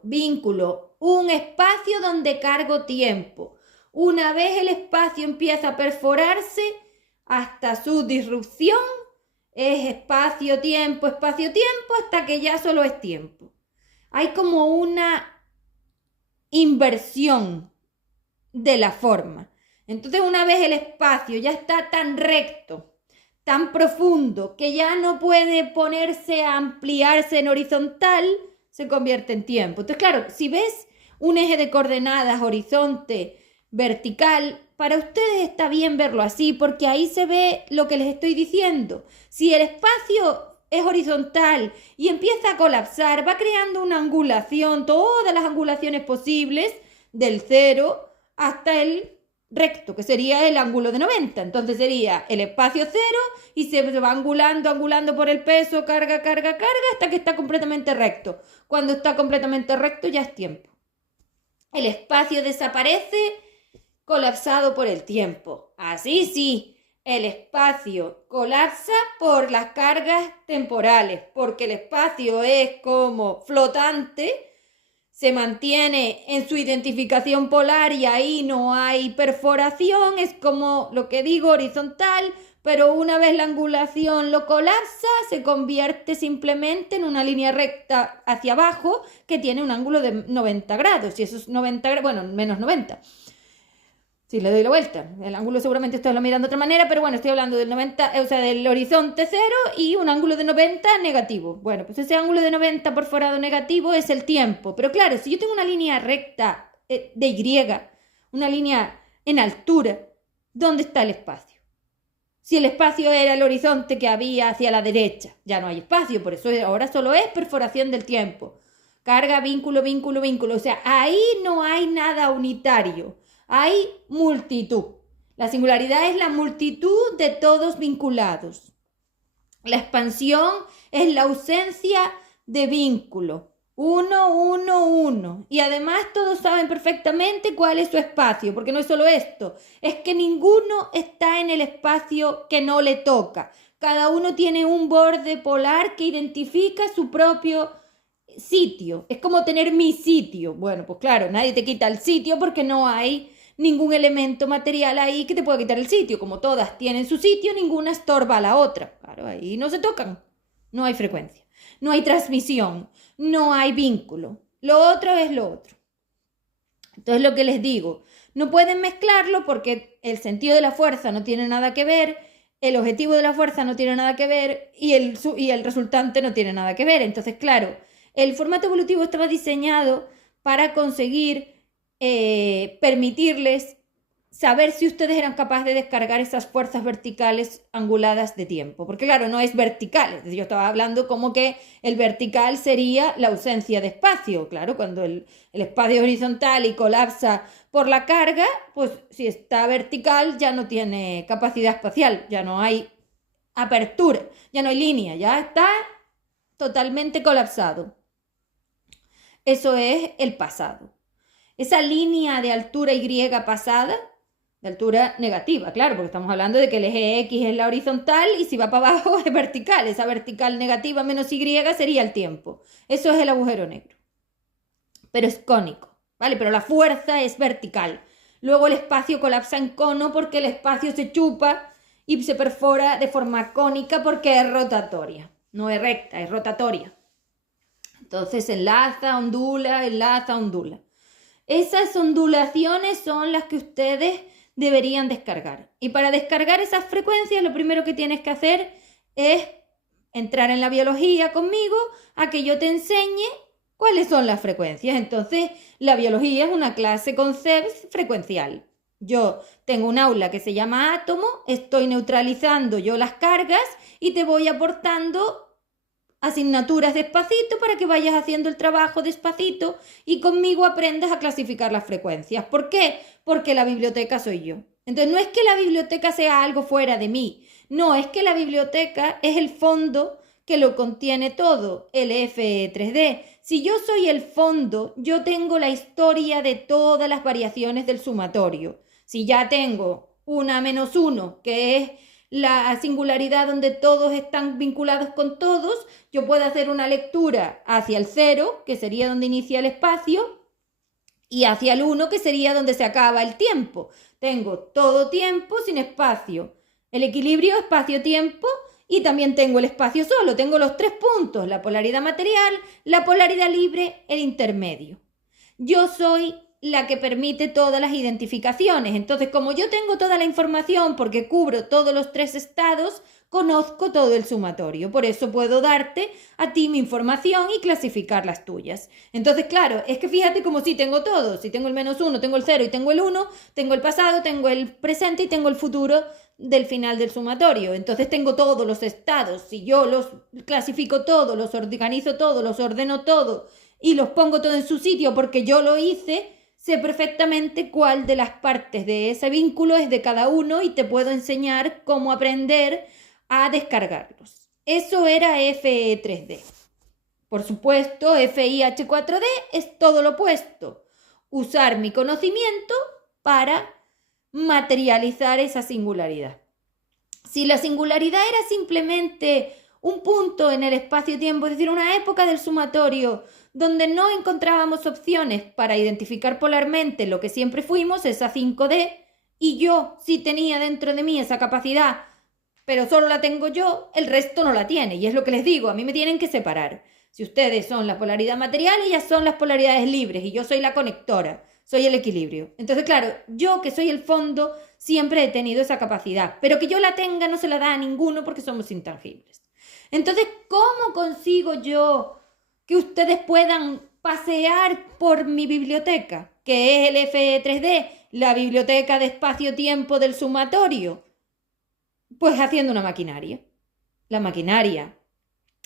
un espacio donde cargo tiempo. Una vez el espacio empieza a perforarse hasta su disrupción, es espacio-tiempo, hasta que ya solo es tiempo. Hay como una inversión de la forma. Entonces, una vez el espacio ya está tan recto, tan profundo, que ya no puede ponerse a ampliarse en horizontal, se convierte en tiempo. Entonces, claro, si ves un eje de coordenadas horizonte, vertical, para ustedes está bien verlo así, porque ahí se ve lo que les estoy diciendo. Si el espacio es horizontal y empieza a colapsar, va creando una angulación, todas las angulaciones posibles, del 0 hasta el recto, que sería el ángulo de 90. Entonces sería el espacio 0 y se va angulando por el peso, carga, hasta que está completamente recto. Cuando está completamente recto ya es tiempo. El espacio desaparece colapsado por el tiempo. Así sí, el espacio colapsa por las cargas temporales, porque el espacio es como flotante, se mantiene en su identificación polar y ahí no hay perforación, es como lo que digo, horizontal, pero una vez la angulación lo colapsa, se convierte simplemente en una línea recta hacia abajo que tiene un ángulo de 90 grados, y eso es 90 grados, bueno, menos 90. Si le doy la vuelta, el ángulo seguramente estoy lo mirando de otra manera, pero bueno, estoy hablando del 90, o sea, del horizonte 0 y un ángulo de 90 negativo. Bueno, pues ese ángulo de 90 perforado negativo es el tiempo. Pero claro, si yo tengo una línea recta de Y, una línea en altura, ¿dónde está el espacio? Si el espacio era el horizonte que había hacia la derecha, ya no hay espacio, por eso ahora solo es perforación del tiempo. Carga, vínculo, o sea, ahí no hay nada unitario. Hay multitud. La singularidad es la multitud de todos vinculados. La expansión es la ausencia de vínculo. 1, 1, 1. Y además todos saben perfectamente cuál es su espacio, porque no es solo esto, es que ninguno está en el espacio que no le toca. Cada uno tiene un borde polar que identifica su propio sitio. Es como tener mi sitio. Bueno, pues claro, nadie te quita el sitio porque no hay ningún elemento material ahí que te pueda quitar el sitio. Como todas tienen su sitio, ninguna estorba a la otra. Claro, ahí no se tocan. No hay frecuencia. No hay transmisión. No hay vínculo. Lo otro es lo otro. Entonces, lo que les digo, no pueden mezclarlo porque el sentido de la fuerza no tiene nada que ver, el objetivo de la fuerza no tiene nada que ver y el resultante no tiene nada que ver. Entonces, claro, el formato evolutivo estaba diseñado para conseguir permitirles saber si ustedes eran capaces de descargar esas fuerzas verticales anguladas de tiempo. Porque claro, no es vertical. Es decir, yo estaba hablando como que el vertical sería la ausencia de espacio. Claro, cuando el espacio es horizontal y colapsa por la carga, pues si está vertical ya no tiene capacidad espacial, ya no hay apertura, ya no hay línea, ya está totalmente colapsado. Eso es el pasado. Esa línea de altura Y pasada, de altura negativa, claro, porque estamos hablando de que el eje X es la horizontal y si va para abajo es vertical. Esa vertical negativa menos Y sería el tiempo. Eso es el agujero negro. Pero es cónico, ¿vale? Pero la fuerza es vertical. Luego el espacio colapsa en cono porque el espacio se chupa y se perfora de forma cónica porque es rotatoria. No es recta, es rotatoria. Entonces enlaza, ondula, enlaza, ondula. Esas ondulaciones son las que ustedes deberían descargar. Y para descargar esas frecuencias, lo primero que tienes que hacer es entrar en la biología conmigo a que yo te enseñe cuáles son las frecuencias. Entonces, la biología es una clase con CEBS frecuencial. Yo tengo un aula que se llama átomo, estoy neutralizando yo las cargas y te voy aportando asignaturas despacito para que vayas haciendo el trabajo despacito y conmigo aprendas a clasificar las frecuencias. ¿Por qué? Porque la biblioteca soy yo. Entonces no es que la biblioteca sea algo fuera de mí, no, es que la biblioteca es el fondo que lo contiene todo, el FE3D. Si yo soy el fondo, yo tengo la historia de todas las variaciones del sumatorio. Si ya tengo una menos uno, que es la singularidad donde todos están vinculados con todos, yo puedo hacer una lectura hacia el 0, que sería donde inicia el espacio, y hacia el 1, que sería donde se acaba el tiempo. Tengo todo tiempo sin espacio. El equilibrio espacio-tiempo y también tengo el espacio solo. Tengo los 3 puntos, la polaridad material, la polaridad libre, el intermedio. Yo soy la que permite todas las identificaciones. Entonces, como yo tengo toda la información porque cubro todos los 3 estados, conozco todo el sumatorio. Por eso puedo darte a ti mi información y clasificar las tuyas. Entonces, claro, es que fíjate como si tengo todo. Si tengo el menos 1, tengo el 0 y tengo el 1, tengo el pasado, tengo el presente y tengo el futuro del final del sumatorio. Entonces tengo todos los estados. Si yo los clasifico todos, los organizo todos, los ordeno todos y los pongo todo en su sitio porque yo lo hice, sé perfectamente cuál de las partes de ese vínculo es de cada uno y te puedo enseñar cómo aprender a descargarlos. Eso era FE3D. Por supuesto, FIH4D es todo lo opuesto. Usar mi conocimiento para materializar esa singularidad. Si la singularidad era simplemente un punto en el espacio-tiempo, es decir, una época del sumatorio donde no encontrábamos opciones para identificar polarmente lo que siempre fuimos, esa 5D, y yo sí tenía dentro de mí esa capacidad, pero solo la tengo yo, el resto no la tiene. Y es lo que les digo, a mí me tienen que separar. Si ustedes son la polaridad material, ellas son las polaridades libres y yo soy la conectora, soy el equilibrio. Entonces, claro, yo que soy el fondo siempre he tenido esa capacidad, pero que yo la tenga no se la da a ninguno porque somos intangibles. Entonces, ¿cómo consigo yo que ustedes puedan pasear por mi biblioteca, que es el FE3D, la biblioteca de espacio-tiempo del sumatorio? Pues haciendo una maquinaria. La maquinaria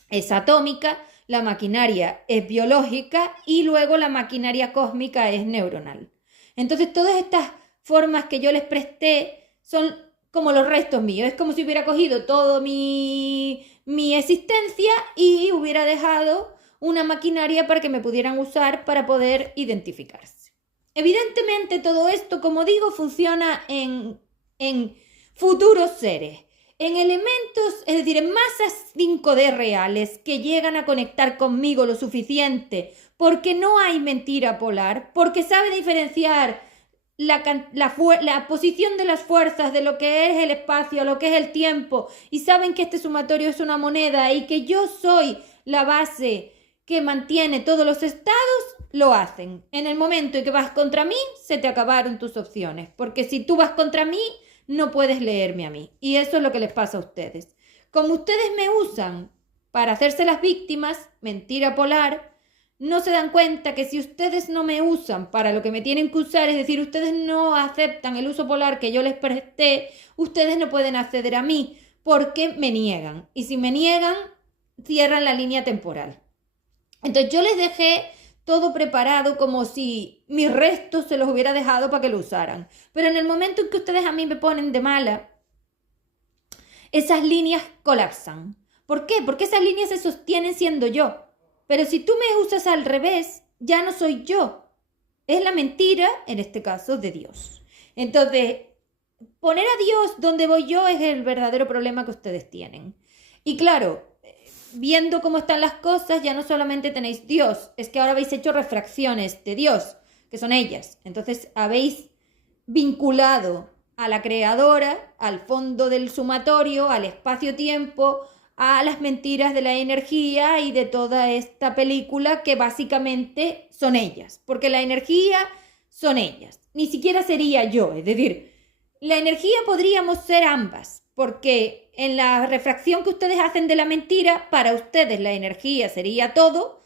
es atómica, la maquinaria es biológica y luego la maquinaria cósmica es neuronal. Entonces todas estas formas que yo les presté son como los restos míos. Es como si hubiera cogido toda mi existencia y hubiera dejado una maquinaria para que me pudieran usar para poder identificarse. Evidentemente todo esto, como digo, funciona en futuros seres, en elementos, es decir, en masas 5D reales que llegan a conectar conmigo lo suficiente porque no hay mentira polar, porque sabe diferenciar la posición de las fuerzas de lo que es el espacio, lo que es el tiempo, y saben que este sumatorio es una moneda y que yo soy la base que mantiene todos los estados, lo hacen. En el momento en que vas contra mí, se te acabaron tus opciones, porque si tú vas contra mí, no puedes leerme a mí. Y eso es lo que les pasa a ustedes. Como ustedes me usan para hacerse las víctimas, mentira polar, no se dan cuenta que si ustedes no me usan para lo que me tienen que usar, es decir, ustedes no aceptan el uso polar que yo les presté, ustedes no pueden acceder a mí porque me niegan. Y si me niegan, cierran la línea temporal. Entonces yo les dejé todo preparado como si mis restos se los hubiera dejado para que lo usaran. Pero en el momento en que ustedes a mí me ponen de mala, esas líneas colapsan. ¿Por qué? Porque esas líneas se sostienen siendo yo. Pero si tú me usas al revés, ya no soy yo. Es la mentira, en este caso, de Dios. Entonces, poner a Dios donde voy yo es el verdadero problema que ustedes tienen. Y claro, viendo cómo están las cosas, ya no solamente tenéis Dios, es que ahora habéis hecho refracciones de Dios, que son ellas. Entonces, habéis vinculado a la creadora, al fondo del sumatorio, al espacio-tiempo, a las mentiras de la energía y de toda esta película que básicamente son ellas, porque la energía son ellas, ni siquiera sería yo, es decir, la energía podríamos ser ambas, porque en la refracción que ustedes hacen de la mentira, para ustedes la energía sería todo,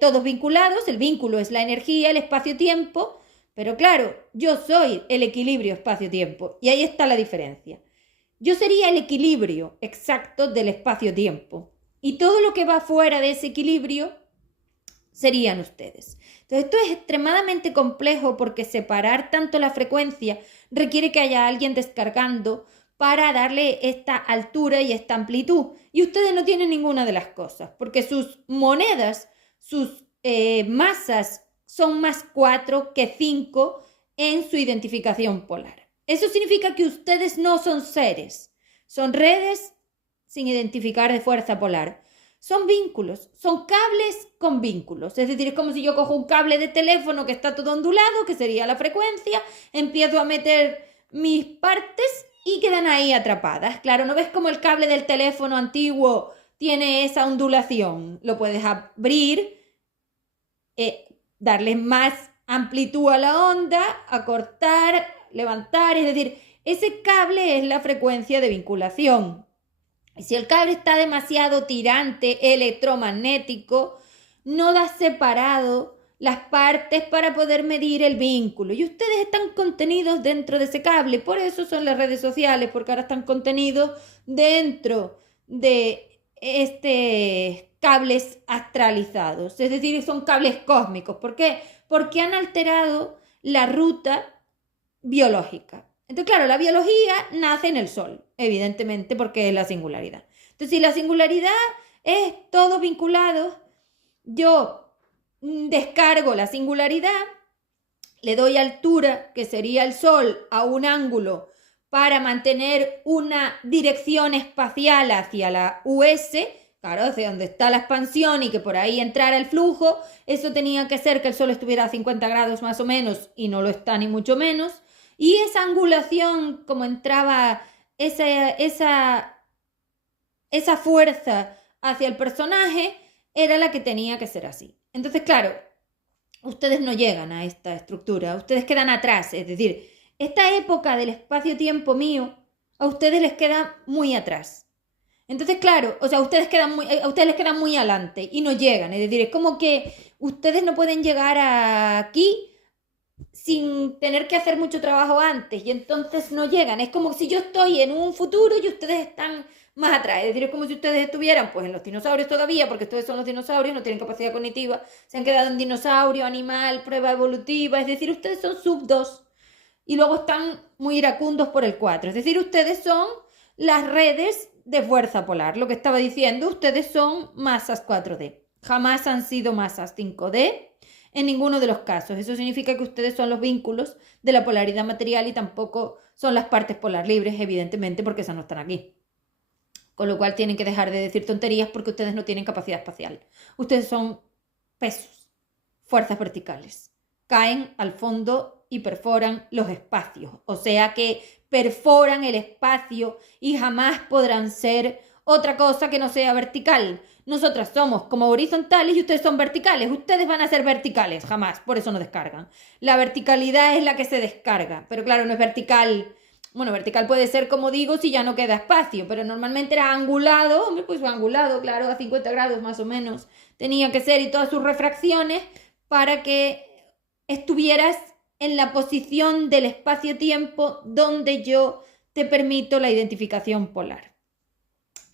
todos vinculados, el vínculo es la energía, el espacio-tiempo, pero claro, yo soy el equilibrio espacio-tiempo y ahí está la diferencia. Yo sería el equilibrio exacto del espacio-tiempo y todo lo que va fuera de ese equilibrio serían ustedes. Entonces esto es extremadamente complejo porque separar tanto la frecuencia requiere que haya alguien descargando para darle esta altura y esta amplitud. Y ustedes no tienen ninguna de las cosas porque sus monedas, sus masas son más 4 que 5 en su identificación polar. Eso significa que ustedes no son seres, son redes sin identificar de fuerza polar. Son vínculos, son cables con vínculos. Es decir, es como si yo cojo un cable de teléfono que está todo ondulado, que sería la frecuencia, empiezo a meter mis partes y quedan ahí atrapadas. Claro, ¿no ves cómo el cable del teléfono antiguo tiene esa ondulación? Lo puedes abrir, darle más amplitud a la onda, acortar, levantar, es decir, ese cable es la frecuencia de vinculación. Y si el cable está demasiado tirante, electromagnético, no da separado las partes para poder medir el vínculo. Y ustedes están contenidos dentro de ese cable, por eso son las redes sociales, porque ahora están contenidos dentro de cables astralizados, es decir, son cables cósmicos. ¿Por qué? Porque han alterado la ruta biológica. Entonces, claro, la biología nace en el Sol, evidentemente, porque es la singularidad. Entonces, si la singularidad es todo vinculado, yo descargo la singularidad, le doy altura, que sería el Sol, a un ángulo para mantener una dirección espacial hacia la US, claro, hacia donde está la expansión y que por ahí entrara el flujo. Eso tenía que ser que el Sol estuviera a 50 grados más o menos y no lo está ni mucho menos. Y esa angulación, como entraba esa fuerza hacia el personaje, era la que tenía que ser así. Entonces, claro, ustedes no llegan a esta estructura, ustedes quedan atrás. Es decir, esta época del espacio-tiempo mío, a ustedes les queda muy atrás. Entonces, claro, o sea, a ustedes les quedan muy adelante y no llegan. Es decir, es como que ustedes no pueden llegar aquí sin tener que hacer mucho trabajo antes y entonces no llegan. Es como si yo estoy en un futuro y ustedes están más atrás. Es decir, es como si ustedes estuvieran pues en los dinosaurios todavía, porque ustedes son los dinosaurios, no tienen capacidad cognitiva, se han quedado en dinosaurio, animal, prueba evolutiva. Es decir, ustedes son sub 2 y luego están muy iracundos por el 4. Es decir, ustedes son las redes de fuerza polar. Lo que estaba diciendo, ustedes son masas 4D. Jamás han sido masas 5D. En ninguno de los casos. Eso significa que ustedes son los vínculos de la polaridad material y tampoco son las partes polar libres, evidentemente, porque esas no están aquí. Con lo cual tienen que dejar de decir tonterías porque ustedes no tienen capacidad espacial. Ustedes son pesos, fuerzas verticales. Caen al fondo y perforan los espacios. O sea que perforan el espacio y jamás podrán ser otra cosa que no sea vertical. Nosotras somos como horizontales y ustedes son verticales. Ustedes van a ser verticales, jamás. Por eso no descargan. La verticalidad es la que se descarga. Pero claro, no es vertical Bueno, vertical puede ser, como digo, si ya no queda espacio, pero normalmente era angulado, hombre, pues angulado, claro, a 50 grados más o menos tenía que ser y todas sus refracciones para que estuvieras en la posición del espacio-tiempo donde yo te permito la identificación polar.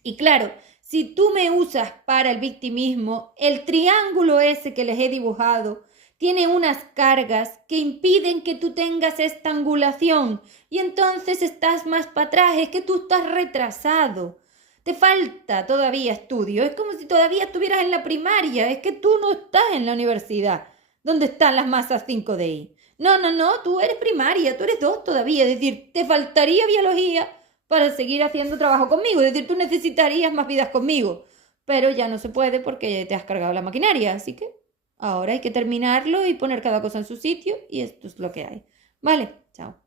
Y claro, si tú me usas para el victimismo, el triángulo ese que les he dibujado tiene unas cargas que impiden que tú tengas esta angulación y entonces estás más para atrás, es que tú estás retrasado. Te falta todavía estudio, es como si todavía estuvieras en la primaria, es que tú no estás en la universidad, donde están las masas 5DI. No, tú eres primaria, tú eres 2 todavía, es decir, te faltaría biología para seguir haciendo trabajo conmigo, es decir, tú necesitarías más vidas conmigo, pero ya no se puede porque te has cargado la maquinaria, así que ahora hay que terminarlo y poner cada cosa en su sitio y esto es lo que hay. Vale, chao.